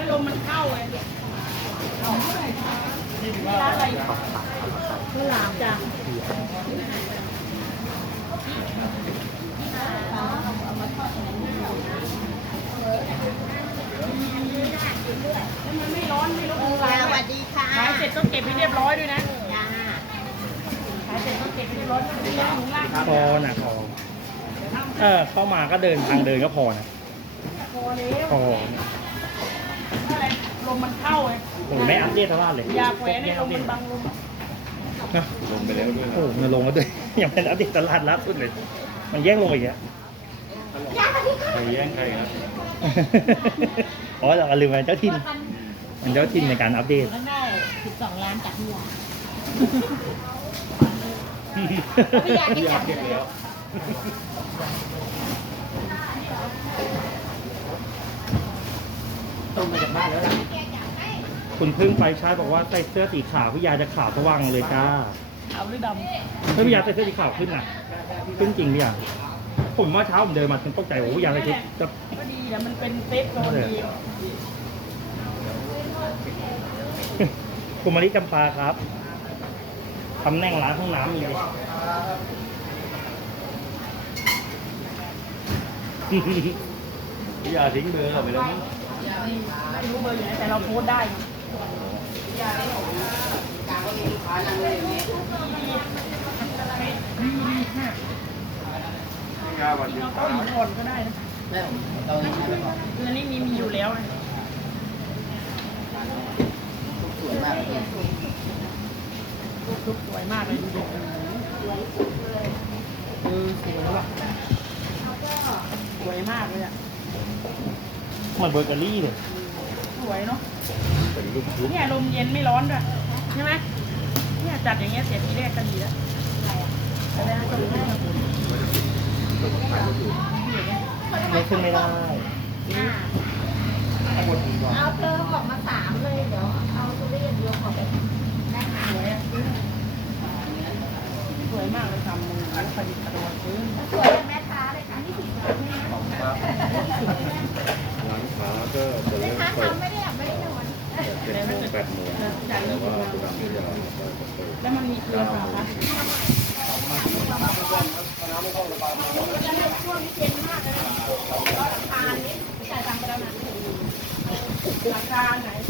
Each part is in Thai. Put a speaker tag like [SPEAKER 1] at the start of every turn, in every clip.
[SPEAKER 1] ลมมันเข้าเลยนี่ร้านอะไรข้าวหลามจ้ะมันไม่ร้อนไม่ร้อนสวัสดีค่ะขายเสร็จต้องเก็บให้เรียบร้อยด้วยนะจ้าขายเสร็จต้องเก็บให้เรียบร้อยพอนะพอเข้ามาก็เดินทางเดินก็พอนะพอแล้วพอลมมันเข้าไงโอ้ไม่อัปเดตตลาดเลยอยากแหวนให้ลมมันบังลม
[SPEAKER 2] ลงไปแล้วด้วย
[SPEAKER 1] โอ้มันลงมาด้วยยังเป็นอัปเดตตลาดล่าสุดเลยมันแย่งลงอีกแล้ว
[SPEAKER 2] ใครแย่งใครครับ
[SPEAKER 1] อ๋อเราลืมไปเจ้าถิ่นมันเจ้าถิ่นในการอัปเดต
[SPEAKER 3] ได้12 ล้านจากพี่ยา
[SPEAKER 1] พี่ยา
[SPEAKER 2] เก็บแล้ว
[SPEAKER 1] ต้มมาจากบ้านแล้วล่ะคุณพึ่งไฟชาบอกว่าใส่เสื้อสีขาวพี่ยาจะขาวสว่างเลยจ้าขาวหรือดำถ้าพี่ยาใส่เสื้อสีขาวขึ้นน่ะขึ้นจริงพี่ยาผมเมื่อเช้าผมเดินมาฉันตกใจโอ้ยาอะไรชุดก็ดีแต่มันเป็นเซฟโซนดีคุณมาริจำปาครับตำแหน่งร้านห้องน้ำมีไหม
[SPEAKER 2] พี่ยาทิ้งเบอร์เราไปแล้วมั้ง
[SPEAKER 1] ไม่รู้เบอร์อยู่ไหนแต่เราโพสได้
[SPEAKER 2] วันนี้
[SPEAKER 1] เขาอยู่ก่อนก็ได้นะคืออันนี้มีอยู่แล้วนะสวยมากเลยสวยมากเลยดูดิสวยว่ะสวยมากเลยอ่ะเหมือนเบเกอรี่เลยสวยเนาะเนี่ยลมเย็นไม่ร้อนด้วยใช่ไหมเนี่ยจัดอย่างเงี้ยเสียทีแรกก็ดีแล้วอะไรนะจบได้ไม่ขึ้นไม่ได้
[SPEAKER 3] เอาเธอออกมา3เลยเดี๋ยวเอาทุเรียนเดียวขอไปได้ค่ะ
[SPEAKER 1] สวยมากเลยทำมืออันประดิษฐ์ประดอยซื้อ
[SPEAKER 3] สวยแม่ค้าเลยค่ะที่ถึงร้านนี้
[SPEAKER 2] ร้านค้าก็จะเริ่มเปิด
[SPEAKER 3] ไม่ได้นอน
[SPEAKER 2] 7 โมง 8 โมงแต่ว่าคุณพี่ยา
[SPEAKER 1] แล้วมันมีเครือค่ะช่วงนี้เย็นมากเลยราคานี้จ่ายตังค์ไปแล้วนะราคาไหน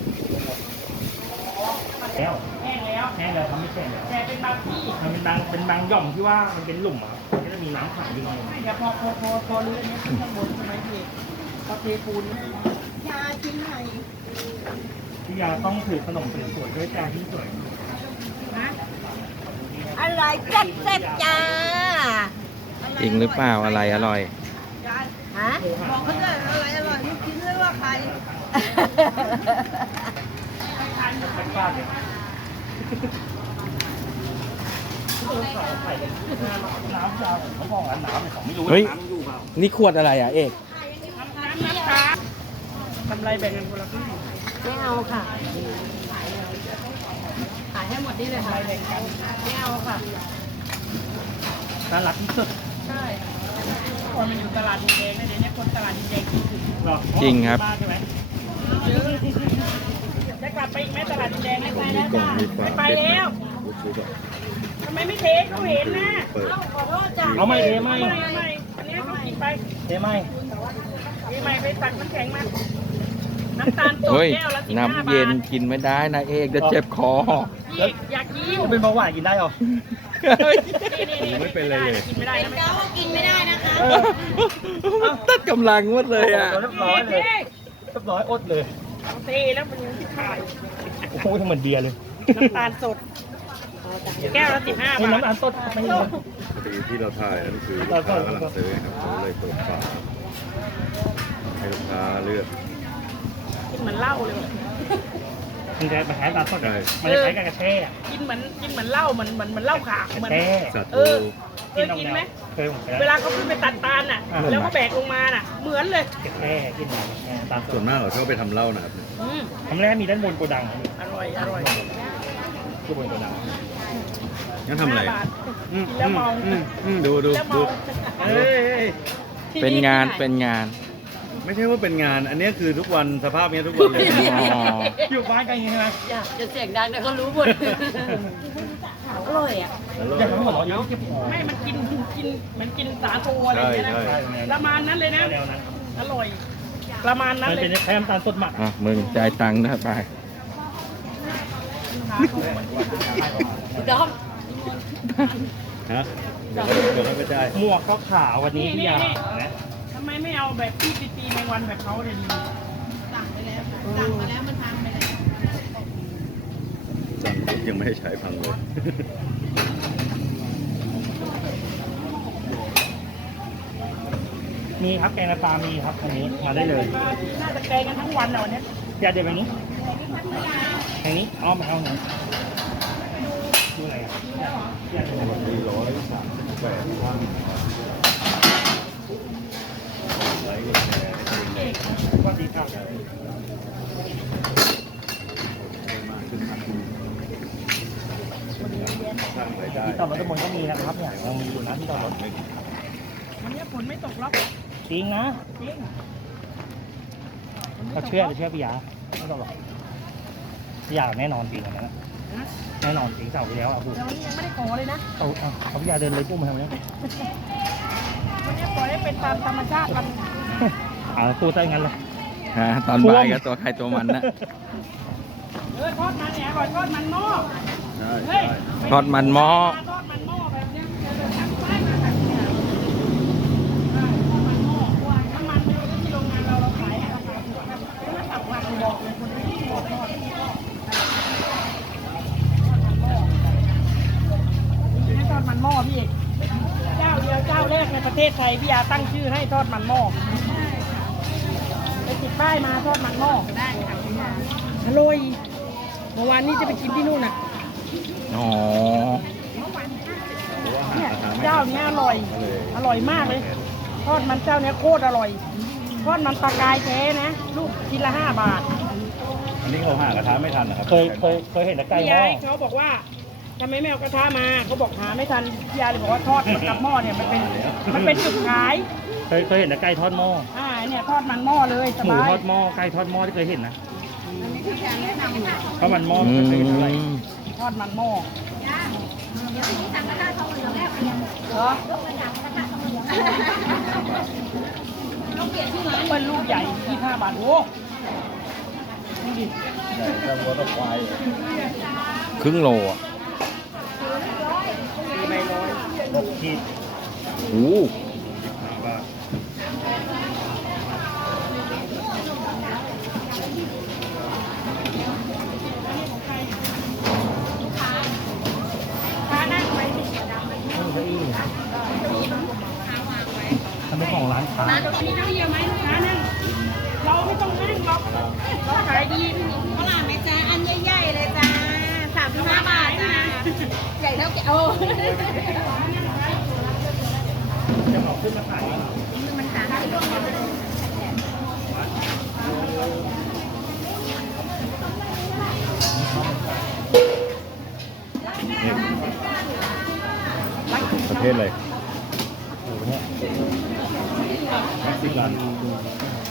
[SPEAKER 1] แล้วแห้งแล้วทำไม่แข็งแล้วแต่เป็นบางที่มันเป็นบางหย่อมที่ว่ามันเป็นหลุมอ่ะมันก็จะมีน้ำขังอยู่ในไม่เดี๋ยวพอรื้ออันนี้ขึ้นข้างบนใช่ไหมพี่พอเทปูน
[SPEAKER 3] ยาชิ้นไหน
[SPEAKER 1] พี่ยาต้องถือขนมสวยๆด้วยจ้าที่สวยนะ
[SPEAKER 3] อะไรแซ่บจ้า
[SPEAKER 4] จริงหรือเปล่าอะไรอร่อย
[SPEAKER 3] ฮะบอกเขาเลยอะไรอร่อยนี่กินเลยว่าใคร
[SPEAKER 1] น้ำยาวเขาบอกว่าน้ำเนี่ยเขาไม่รู้ว่าน้ำอยู่เปล่า
[SPEAKER 4] นี่ขวดอะไรอ่ะเอก
[SPEAKER 1] น้ำครับกำไรแบ่งกันคนละครึ่ง
[SPEAKER 3] ไม่เอาค่ะขายให้หมดนี่เลยค่ะ
[SPEAKER 1] แบ่งกัน
[SPEAKER 3] ไม่เอาค่ะ
[SPEAKER 1] น่ารักที่สุดใช่คนมันอยู่ตลาดดินแดงนะเดี๋ยวนี้คนตลาดดินแดง
[SPEAKER 4] จริงครับ
[SPEAKER 1] จะกลับไปอีกไหมตลาดดินแดงไม่ไปแล้วจ้ะไม่ไปแล้วทำไมไม่เทเขาเห็นนะ
[SPEAKER 3] ขอโทษจ้ะ
[SPEAKER 1] เอาไม่เทไม่อันนี้เขากินไปเทไม่ไปตักน้ำแข็งมาน้ำตาลสดแก้วละ15 บาท
[SPEAKER 4] น้ำเย็นกินไม่ได้นะเอกจะเจ็บคอ
[SPEAKER 1] อยากกินเป็นเบาหวานกินได้หรอ
[SPEAKER 2] ไม่เป็นไรเลย
[SPEAKER 1] กินไม่ได้นะ
[SPEAKER 3] กินไม่ได้นะคะ
[SPEAKER 4] ตัดกำลังหมดเลยอ่ะ
[SPEAKER 1] เรียบร้อยเลยเรียบร้อยอดเลยเทแล้วมันยังขายโอ้โหทำเหมือนเบียร์เลยน้ำตาลสดแก้วละ15 บาทน้ำตาลสดไม่เยอะ
[SPEAKER 2] ที่เราถ่ายนั่นคือลูกค้ากำลังซื้อครับเราเลยเปิดฝาให้ลูกค้าเลือก
[SPEAKER 1] กินเหมือนเหล้าเลยมันจะมาแทนตาสดมันจะคล้ายกับกระแช่กินเหมือนเหล้าเหมือนเหล้าขาวเหมือนเคยกินไหมเวลาเขาขึ้นไปตัดตาลน่ะแล้วเขาแบกลงมาน่ะเหมือนเลยกระแช่กินเหมือนตาสด
[SPEAKER 2] ส่วนมากเราชอบไปทำเหล้านะครับ
[SPEAKER 1] ทำแรกมีด้านบนโกดังอร่อยด้านบนโกดัง
[SPEAKER 2] งั้นทำอะไร
[SPEAKER 1] แล้วเมา
[SPEAKER 2] ดู
[SPEAKER 4] เป็นงาน
[SPEAKER 2] ไม่ใช่ว่าเป็นงาน อันนี้คือทุกวันสภาพเนี้ยทุกวันเลย
[SPEAKER 4] อ๋อ
[SPEAKER 1] อยู่บ้านกันยังไง
[SPEAKER 5] อยากจะเสียงดังแต่เขารู้หมด อร่อยอ่ะ
[SPEAKER 1] อย่าทำให้หัวเราะเยอะไม่มันกินสาโทอะไรอย่างเงี้ยนะ
[SPEAKER 2] ใช่
[SPEAKER 1] ประมาณนั้นเลยนะอร่อยประมาณนั้น
[SPEAKER 6] มัน
[SPEAKER 1] เลย
[SPEAKER 6] เป็นแค่น้ำตาลสดหมัก
[SPEAKER 4] อ่ะมึงจ่ายตังค์นะไป
[SPEAKER 5] ดอม
[SPEAKER 2] ฮะเดี๋ยวเขาไปจ่าย
[SPEAKER 6] หมวกก็ขาววันนี้พี่ยานะ
[SPEAKER 1] ทำไมไม่เอาแบบที่ตีแมงวันแบบเขาเลยดี
[SPEAKER 2] สั่งปุ๊บยังไม่ได้ใช้พังเลย
[SPEAKER 6] มีครับแกงน้ำปลามีครับอันนี้มาได้เลย
[SPEAKER 1] น่าจะแกงกันทั้งวันอ่ะวันนี้
[SPEAKER 6] อย่าเดี๋ยวแบบนี้ทางนี้อ้อมไปเอาหนึ่งดูอะไรอ่ะอย่าเดี๋ยวแบบนี้
[SPEAKER 2] 438ท่านไลค์กดแชร์ให้ตัวเอง
[SPEAKER 6] สวัสดีครับ
[SPEAKER 2] สร้างรายได้
[SPEAKER 6] ที่ต่อรถตะมนก็มีนะครับเนี่ยยังมีอยู่นะที่ต่อรถ
[SPEAKER 1] วันนี้ฝนไม่ตกหรอก
[SPEAKER 6] จริงนะ
[SPEAKER 1] จริง
[SPEAKER 6] ถ้าเชื่อจะเชื่อพี่ยาไม่ต้องหรอกพี่ยาแน่นอนจริงอันนั้นนะแน่นอนจริงเสาร์ที่แล้วอ่ะพูด
[SPEAKER 1] แต่วันนี้ยังไม่ได้ขอเลยนะ
[SPEAKER 6] เอาพี่ยาเดินเลยปุ้มมาทำไม
[SPEAKER 1] วันนี้ปล่อยให้เป็นตามธรรมชาติมัน
[SPEAKER 6] พูดซะอย่างนั้นเลย
[SPEAKER 4] ฮะตอนบ่ายก็ตัวใครตัวมันนะ
[SPEAKER 1] ทอดมันเนี่ยอร่อยทอดมันหม้อ
[SPEAKER 2] ใช่
[SPEAKER 1] เฮ้ย
[SPEAKER 4] ทอดมันหม้อ
[SPEAKER 1] ทอดมันหม้อแบบเนี้ยเดี๋ยวทำป้ายมาแบบเนี้ยทอดมันหม้อน้ำมันที่โรงงานเราขายราคาถูกครับแล้วตับวันบอกเลยคนที่บอกทอดให้ทอดมันหม้อพี่เอกเจ้าเดียวเจ้าแรกในประเทศไทยพี่ยาตั้งชื่อให้ทอดมันหม้อไปติดป้ายมาทอดมันหม้อได้ค่ะพี่ยาอร่อยเมื่อวานนี้จะไปกินที่นู่นน่ะ
[SPEAKER 4] อ๋อ
[SPEAKER 1] เนี่ยเจ้าเนี้ยอร่อย อร่อยมากเลย ทอดมันเจ้าเนี้ยโคตรอร่อย ทอดมันปลากายแท้นะ ลูกชิ้นละ5 บาท
[SPEAKER 2] อันนี้เขาหากระทะไม่ทันนะครับ
[SPEAKER 6] เคยเห็นตะไคร้
[SPEAKER 1] พี่
[SPEAKER 6] หม้
[SPEAKER 1] ยา
[SPEAKER 6] อย
[SPEAKER 1] เขาบอกว่าทำไมไม่เอากระทะมา เขาบอกหาไม่ทันพี่ยายเลยบอกว่าทอดกับหม้อเนี่ยมันเป็นจุดขาย
[SPEAKER 6] เคยเห็นตะไคร้ทอดหม้อ
[SPEAKER 1] เนี่ยทอดมันหม้อเลยส
[SPEAKER 6] หมู
[SPEAKER 1] บาย
[SPEAKER 6] ทอดหม้อไก่ทอดหม้อที่เคยเห็นนะเพราะมันหม้อ
[SPEAKER 4] อื
[SPEAKER 6] ไม่เคยเห็นอะไร
[SPEAKER 4] ม
[SPEAKER 1] ทอดมันหม้อ
[SPEAKER 3] เดี๋ยวนี้สั่งกระทะทองเหลืองแล้วเปลี่ยน
[SPEAKER 1] เหรอ
[SPEAKER 3] ลูกกระดาษกระทะทองเหลืองต้องเปลี่ยนชื่อร้าน
[SPEAKER 1] เป็นลูกใหญ่25 บาทโอ้ดูดิ
[SPEAKER 4] ครึ่งโลอ่ะ
[SPEAKER 6] 6 ขีด
[SPEAKER 4] โอ้
[SPEAKER 1] ค้านั่งไว้ดิ
[SPEAKER 6] ทำเป็นของร้านค้า
[SPEAKER 1] มีเก้าอี้ไหมลูกค้านั่ง เราไม่ต้องนั่งหรอกเราขายดี
[SPEAKER 3] ฝรั่งไหมจ้าอันใหญ่ๆเลยจ้า35 บาทจ้าใหญ่เท่าแกโอ้
[SPEAKER 6] จะบอกขึ้นมาขาย
[SPEAKER 3] มันหาได้ร่วมกัน
[SPEAKER 2] นี่ประเทศอะไร
[SPEAKER 6] โอ้โหเนี่ย
[SPEAKER 2] เม็กซิกัน
[SPEAKER 6] เ